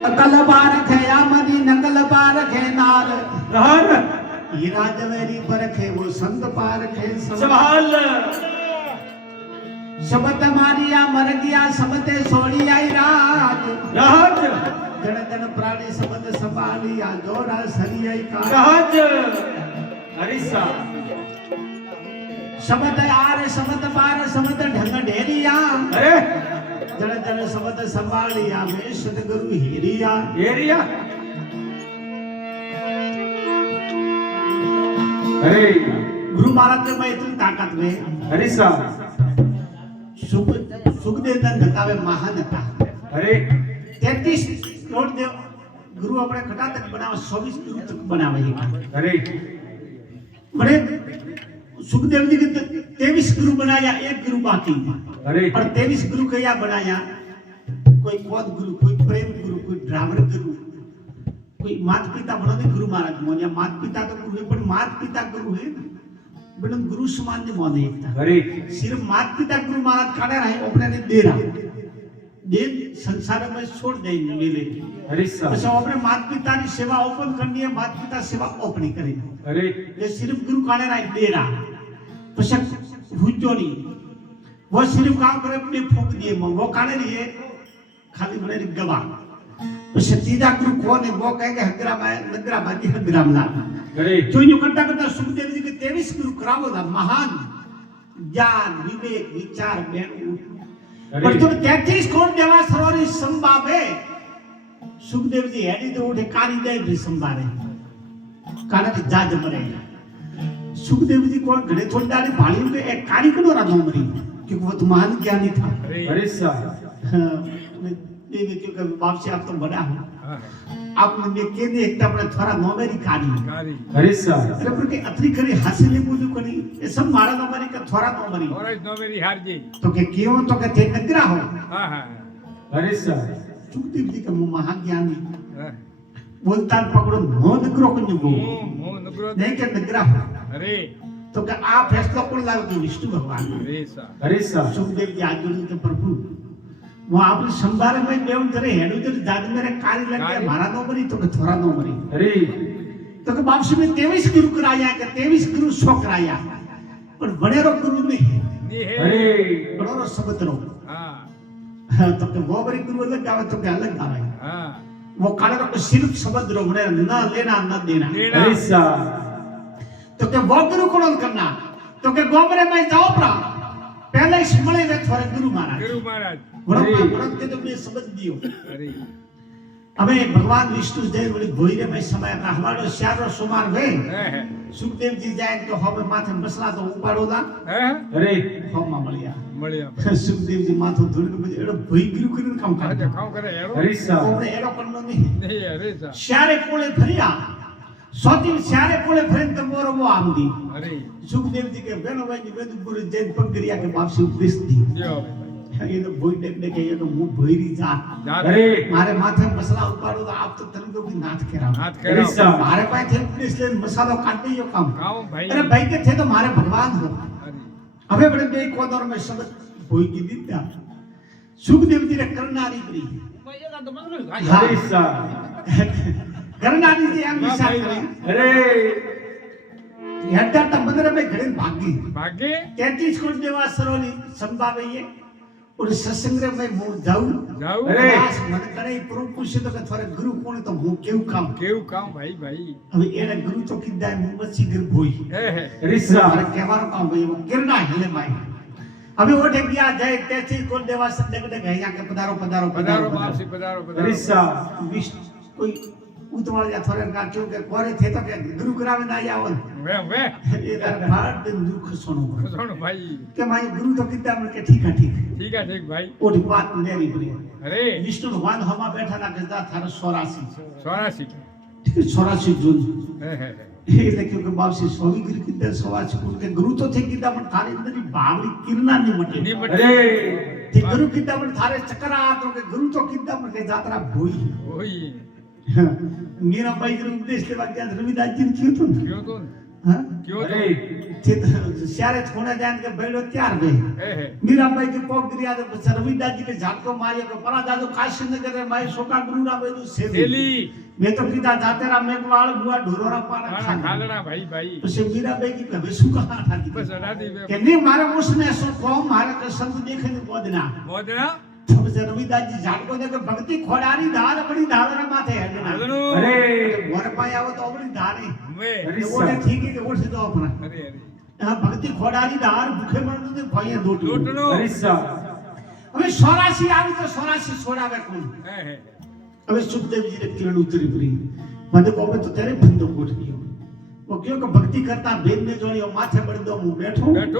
अकल बारख है आमदी नकल बारख है नार हीरा जवेरी परख है वो संत पारख है सवाल शब्द मारिया मर गया शब्दे सोड़ी आई राज राज जन जन प्राणी शब्द संभालिया जोड़ा सरी आई का राज हरिसा शब्द आर शब्द पार शब्द ढंग ढेरिया अरे जन जन शब्द संभालिया मैं सतगुरु हेरिया एरिया अरे गुरु महाराज ने मैं इतनी ताकत में हरिसा सुखदेव दंड बतावे महान था अरे 33 करोड़ देव गुरु अपने खटा तक बनावे 24 गुरु तक बनावे अरे बड़े सुखदेव जी के 23 गुरु बनाया एक गुरु बाकी अरे और 23 गुरु कया बनाया कोई पद गुरु कोई प्रेम गुरु कोई ड्राइवर गुरु कोई माता पिता बना गुरु महाराज मोनिया माता पिता तो गुरु है पर माता पिता गुरु है बड़ा गुरु समान ने मोने एक था अरे सिर्फ माता पिता गुरु महाराज खाने रहे अपने ने दे रहा दे संसार में छोड़ देंगे मिले हरिसा अच्छा अपने माता पिता की सेवा ओपन करनी है माता पिता सेवा ओपन करेंगे अरे ये सिर्फ गुरु खाने रहे दे रहा तो सब भूजो नहीं वो सिर्फ काम करे अपने फूक दिए वो खाने लिए खाली बने गवा तो सतीजा गुरु कौन है वो कहेंगे हगरा में नगरा बाजी हगरा में अरे जो यूं करता करता सुखदेव जी के 23 गुरु करावो था महान ज्ञान विवेक विचार ज्ञान पर तुम 33 करोड़ देवा सरोवरी संभावे सुखदेव जी हेडी तो उठे कारी दे भी संभारे काना के जाज मरे सुखदेव जी को घड़े थोड़ी दाड़ी भाली के एक कारी कनो रा नोमरी क्योंकि वो तो महान ज्ञानी था हरिसा देवी क्योंकि बाप से आप तो बड़ा हो आपने मैं के दे एक अपने थोड़ा नोमेरी कारी हरिसा अरे पर के अतरी करी हासिल नहीं बोलू करी ये सब मारा नोमरी का थोड़ा नोमरी और नो मेरी हार जी तो के क्यों तो के थे नगरा हो हां हां हरिसा सुखदेव जी का महाज्ञानी बोलता पकड़ो नो नगरो को नुगो मो नगरो नहीं के नगरा हो अरे तो के आप फैसला कर लाओ कि विष्णु भगवान हरिसा सुखदेव जी आजुन के प्रभु वो आपने संभार में देव जरे हेडू जरे दाद मेरे कार्य लग गया मारा नो मरी तो के थोड़ा नो मरी अरे तो के बाप से में 23 गुरु कराया के 23 गुरु सो कराया पर बड़े रो गुरु नहीं है अरे बड़ो रो सबत रो हां तो के वो बड़ी गुरु अलग गावे तो के अलग गावे हां वो काले रो सिर्फ शब्द रो बड़े ना लेना ना देना हरिसा तो के वो गुरु कौन करना तो के गोमरे में जाओ प्रा पहले स्मले वे थोड़े गुरु महाराज बड़ा के तो मैं समझ दियो अरे हमें भगवान विष्णु देव बड़ी भोईरे में समय का हमारो श्यारो सुमार वे सुखदेव जी जाए तो हम माथे मसला तो उपाड़ो दा अरे हम मलिया મળ્યા सुखदेव जी माथो धुड़ के एड़ो भोई गिरु करिन काम આજે कर ખાવ કરે એરો हरिसा ओने एड़ो करनो नहीं નહીં અરે સા श्यारे कोले फरिया सोती श्यारे कोले फरिन तो मोरो वो आमदी અરે सुखदेव जी के बेनो भाई जी वेद गुरु जैन पगरिया के बाप से उपदेश दी જો ये तो भोई देख के ये तो मुंह भोईरी जा अरे मारे माथे मसला उपाड़ो तो आप तो तन को भी नाथ करा હાથ હરિસા કરાવ मारे पास थे इसलिए मसाला काटते यो काम ખાવ ભાઈ अरे भाई के थे तो मारे भगवान हो અરે हमें बड़े बे कोदर में शब्द कोई की दित्या सुखदेव जी रे करनारी करी हरिसा करनारी जी हम विचार भाई, करें अरे हेडा त मंदिर में घड़े भागी ભાગે 33 कोट देवा सरोनी संभावे और सत्संग में मु जाऊं જાવ अरे मन करे प्रभु पूछे तो के थोड़े गुरु कोण तो मु केउ काम કેવું કામ ભાઈ ભાઈ अब एने गुरु तो किदा मु मच्छी गिर भोई હે હે हरिसा मारे केवारो काम भाई वो किरना हिले भाई अभी वो ढे गया जय तेथी कोण देवा सब डग डग यहाँ के पधारो पधारो પધારો બાપસી પધારો પધારો हरिसा विष्णु कोई उतवाल या थोड़े का क्यों के कोरे थे तो के गुरु करावे ना आवन વે વે ये दर फाट दिन दुख सुनो ખસણો ભાઈ के माई गुरु तो किदा मन के ठीक है ઠીક આ ઠીક ભાઈ ओठ बात मेरी प्रिय અરે विष्णु भगवान हमा बैठा ना कहता थारा 84 84 ठीक है 84 जून હે હે ये देखियो के बाप से सोवी गिर किदा 84 के गुरु तो थे किदा मन थारे अंदर ही बावली किरना नहीं मटे ની अरे મટે थे गुरु किदा मन थारे चक्कर आ तो के गुरु तो किदा मन के जात्रा भोई ઓય मेरा भाई गुरु उपदेश के बाद रविदास जी ने क्यों तो કયો તો હા કયો તો? અરે શ્યારે ખૂણે જાય ને કે ભઈલો ત્યાર બે હે હે. મીરાબાઈ કે પોક ગિરિયા તો પછી રવિદાસજી કે ઝાટકો માર્યો કે પરા દાદો કાશીનગર મારી સોકા ગુરુના બેદુ સેલી થેલી. મેં તો કીધા જાતેરા મેઘવાળ બુઆ ઢોરોરા પાણા મારા ખાના ખાલડા ભાઈ ભાઈ. પછી મીરાબાઈ કે હવે શું કહા થાતી બસ અડાડી બે. કે નહીં મારે ઉસને સો કોમ મારે કે સંત દેખે ને બોધના મોદના. પછી રવિદાસજી ઝાટકો દે કે ભક્તિ ખોડારી ધાર બડી ધારના માથે હેડના હાલનું. અરે મોર પાય આવો તો બડી ધારી મે. અરે એવો ને ઠીક હે કે ઓછે તો આપણા અરે અરે. આ ભક્તિ ખોડારી ધાર ભૂખે મળતું તે ભાઈએ દોટલું લોટનો. હરીસા હવે 84 આવી તો 84 છોડાવે કોણ હે હે. હવે સુખદેવજી ને કિરણ ઉતરી પડી મને કોમે તો ત્યારે બંધો ગોઠવ્યો वो क्यों कि भक्ति करता भेद ने जोड़ियो माथे बड़ी दो मुंह बैठो બેઠો.